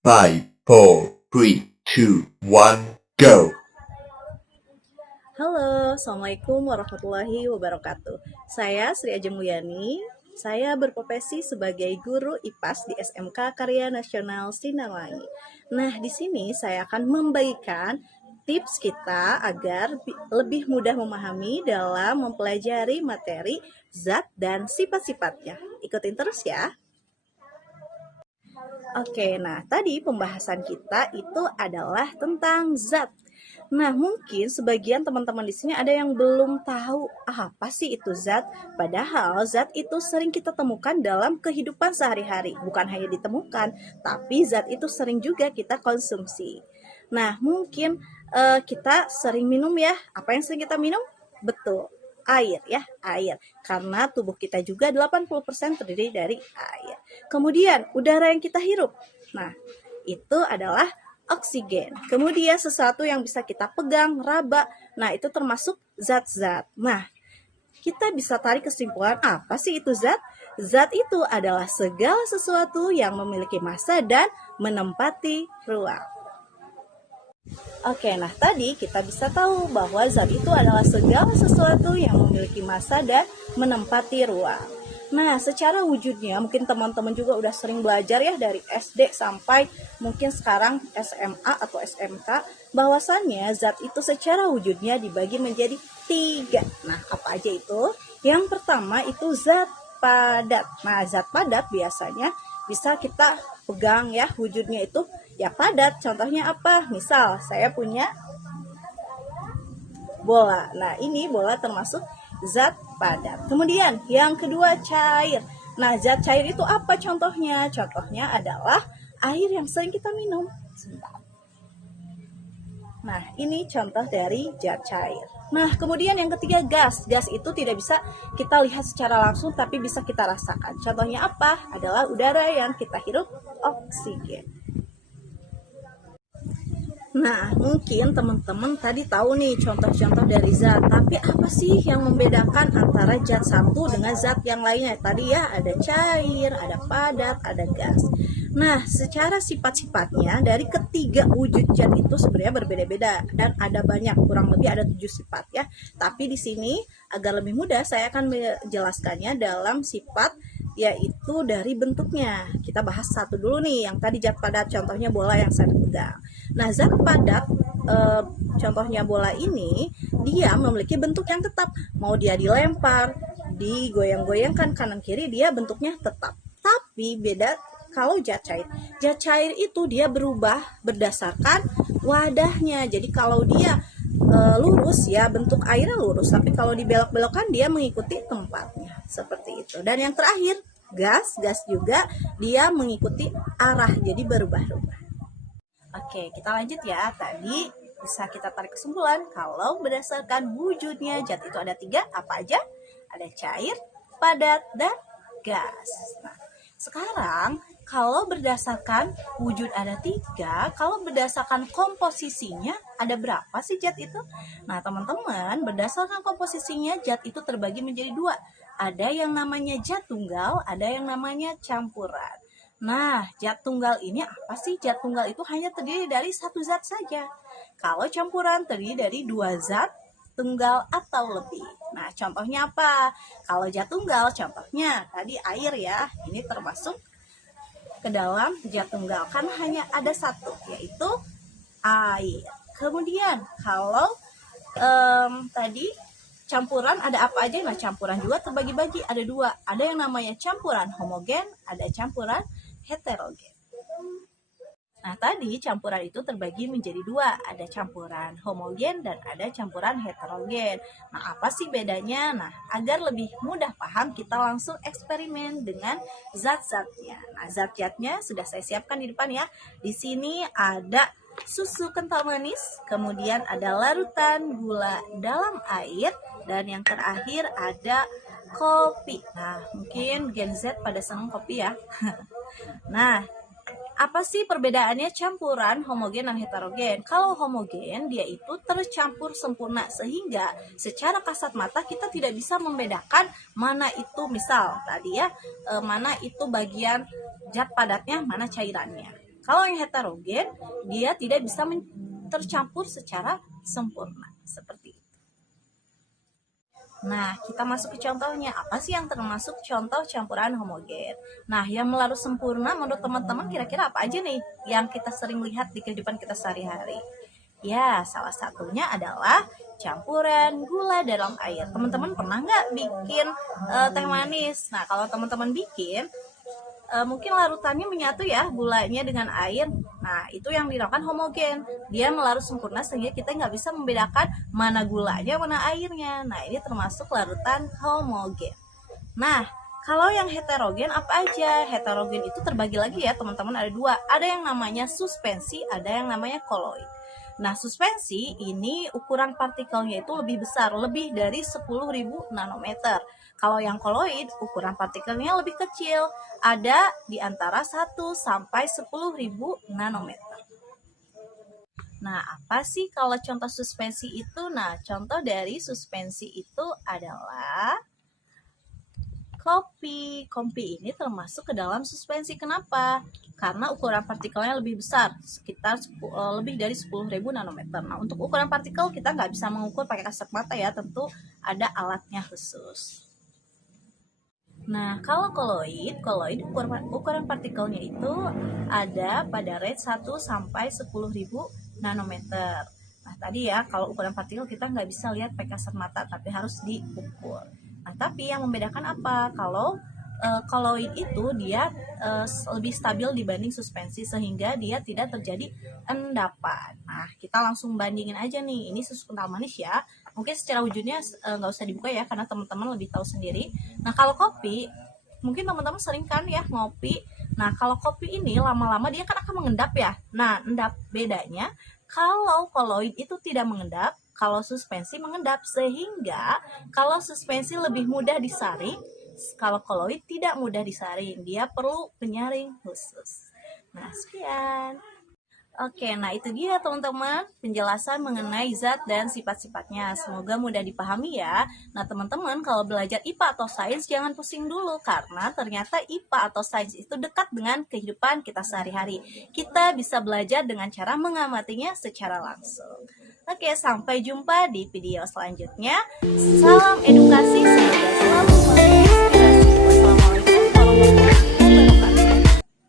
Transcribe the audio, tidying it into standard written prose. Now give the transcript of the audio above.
5, 4, 3, 2, 1, go! Halo, Assalamualaikum warahmatullahi wabarakatuh. Saya Sri Ajeng Mulyani. Saya berprofesi sebagai guru IPAS di SMK Karya Nasional Sinarwangi. Nah, di sini saya akan membagikan tips kita agar lebih mudah memahami dalam mempelajari materi zat dan sifat-sifatnya. Ikutin terus ya. Oke, nah tadi pembahasan kita itu adalah tentang zat. Nah, mungkin sebagian teman-teman di sini ada yang belum tahu apa sih itu zat. Padahal zat itu sering kita temukan dalam kehidupan sehari-hari. Bukan hanya ditemukan, tapi zat itu sering juga kita konsumsi. Nah, mungkin kita sering minum ya. Apa yang sering kita minum? Betul, air ya, air. Karena tubuh kita juga 80% terdiri dari air. Kemudian, udara yang kita hirup. Nah, itu adalah oksigen. Kemudian sesuatu yang bisa kita pegang, raba. Nah, itu termasuk zat-zat. Nah, kita bisa tarik kesimpulan apa sih itu zat? Zat itu adalah segala sesuatu yang memiliki massa dan menempati ruang. Oke, nah tadi kita bisa tahu bahwa zat itu adalah segala sesuatu yang memiliki massa dan menempati ruang. Nah, secara wujudnya mungkin teman-teman juga udah sering belajar ya dari SD sampai mungkin sekarang SMA atau SMK, bahwasannya zat itu secara wujudnya dibagi menjadi 3. Nah, apa aja itu? Yang pertama itu zat padat. Nah, zat padat biasanya bisa kita pegang ya, wujudnya itu ya padat. Contohnya apa? Misal saya punya bola. Nah, ini bola termasuk zat padat. Kemudian yang kedua cair. Nah, zat cair itu apa contohnya? Contohnya adalah air yang sering kita minum. Sebentar. Nah, ini contoh dari zat cair. Nah, kemudian yang ketiga gas. Gas itu tidak bisa kita lihat secara langsung tapi bisa kita rasakan. Contohnya apa? Adalah udara yang kita hirup, oksigen. Nah, mungkin teman-teman tadi tahu nih contoh-contoh dari zat. Tapi apa sih yang membedakan antara zat satu dengan zat yang lainnya? Tadi ya ada cair, ada padat, ada gas. Nah, secara sifat-sifatnya dari ketiga wujud zat itu sebenarnya berbeda-beda dan ada banyak, kurang lebih ada 7 sifat ya. Tapi di sini agar lebih mudah saya akan menjelaskannya dalam sifat yaitu dari bentuknya. Kita bahas satu dulu nih, yang tadi zat padat contohnya bola yang saya pegang. Nah, zat padat contohnya bola ini dia memiliki bentuk yang tetap. Mau dia dilempar, digoyang-goyangkan kanan kiri, dia bentuknya tetap. Tapi beda kalau zat cair. Zat cair itu dia berubah berdasarkan wadahnya. Jadi kalau dia lurus ya bentuk airnya lurus, tapi kalau dibelok-belokkan dia mengikuti tempatnya seperti itu. Dan yang terakhir gas juga dia mengikuti arah, jadi berubah-ubah. Oke, kita lanjut ya. Tadi bisa kita tarik kesimpulan kalau berdasarkan wujudnya zat itu ada 3, apa aja? Ada cair, padat, dan gas. Nah, sekarang kalau berdasarkan wujud ada 3, kalau berdasarkan komposisinya ada berapa sih zat itu? Nah, teman-teman, berdasarkan komposisinya zat itu terbagi menjadi 2. Ada yang namanya zat tunggal, ada yang namanya campuran. Nah, zat tunggal ini apa sih? Zat tunggal itu hanya terdiri dari satu zat saja. Kalau campuran terdiri dari 2 zat, tunggal atau lebih. Nah, contohnya apa? Kalau zat tunggal, contohnya tadi air ya. Ini termasuk ke dalam zat tunggal karena hanya ada satu, yaitu air. Kemudian kalau tadi campuran ada apa aja? Nah, campuran juga terbagi-bagi, ada 2. Ada yang namanya campuran homogen, ada campuran heterogen. Nah, tadi campuran itu terbagi menjadi 2. Ada campuran homogen dan ada campuran heterogen. Nah, apa sih bedanya? Nah, agar lebih mudah paham, kita langsung eksperimen dengan zat-zatnya. Nah, zat-zatnya sudah saya siapkan di depan ya. Di sini ada susu kental manis, kemudian ada larutan gula dalam air, dan yang terakhir ada kopi. Nah, mungkin Gen Z pada senang kopi ya. Nah, apa sih perbedaannya campuran homogen dan heterogen? Kalau homogen dia itu tercampur sempurna sehingga secara kasat mata kita tidak bisa membedakan mana itu, misal tadi ya, mana itu bagian zat padatnya, mana cairannya. Kalau yang heterogen, dia tidak bisa tercampur secara sempurna. Seperti itu. Nah, kita masuk ke contohnya. Apa sih yang termasuk contoh campuran homogen? Nah, yang melarut sempurna menurut teman-teman kira-kira apa aja nih yang kita sering lihat di kehidupan kita sehari-hari? Ya, salah satunya adalah campuran gula dalam air. Teman-teman pernah nggak bikin teh manis? Nah, kalau teman-teman bikin, mungkin larutannya menyatu ya gulanya dengan air. Nah, itu yang dinamakan homogen. Dia melarut sempurna sehingga kita nggak bisa membedakan mana gulanya mana airnya. Nah, ini termasuk larutan homogen. Nah, kalau yang heterogen apa aja? Heterogen itu terbagi lagi ya teman-teman, ada dua. Ada yang namanya suspensi, ada yang namanya koloid. Nah, suspensi ini ukuran partikelnya itu lebih besar, lebih dari 10.000 nanometer. Kalau yang koloid, ukuran partikelnya lebih kecil, ada di antara 1 sampai 10.000 nanometer. Nah, apa sih kalau contoh suspensi itu? Nah, contoh dari suspensi itu adalah kopi. Kopi ini termasuk ke dalam suspensi. Kenapa? Karena ukuran partikelnya lebih besar, sekitar lebih dari 10.000 nanometer. Nah, untuk ukuran partikel kita nggak bisa mengukur pakai kasat mata ya, tentu ada alatnya khusus. Nah, kalau koloid ukuran partikelnya itu ada pada range 1 sampai 10.000 nanometer. Nah, tadi ya, kalau ukuran partikel kita nggak bisa lihat pakai kasat mata, tapi harus diukur. Nah, tapi yang membedakan apa? Kalau koloid itu dia lebih stabil dibanding suspensi sehingga dia tidak terjadi endapan. Nah, kita langsung bandingin aja nih. Ini susu kental manis ya. Mungkin secara wujudnya nggak usah dibuka ya karena teman-teman lebih tahu sendiri. Nah, kalau kopi, mungkin teman-teman sering kan ya ngopi. Nah, kalau kopi ini lama-lama dia kan akan mengendap ya. Nah, endap bedanya kalau koloid itu tidak mengendap, kalau suspensi mengendap, sehingga kalau suspensi lebih mudah disaring, kalau koloid tidak mudah disaring, dia perlu penyaring khusus. Nah, sekian. Oke, nah itu dia teman-teman penjelasan mengenai zat dan sifat-sifatnya. Semoga mudah dipahami ya. Nah teman-teman kalau belajar IPA atau sains jangan pusing dulu karena ternyata IPA atau sains itu dekat dengan kehidupan kita sehari-hari. Kita bisa belajar dengan cara mengamatinya secara langsung. Oke, sampai jumpa di video selanjutnya. Salam edukasi, semoga selalu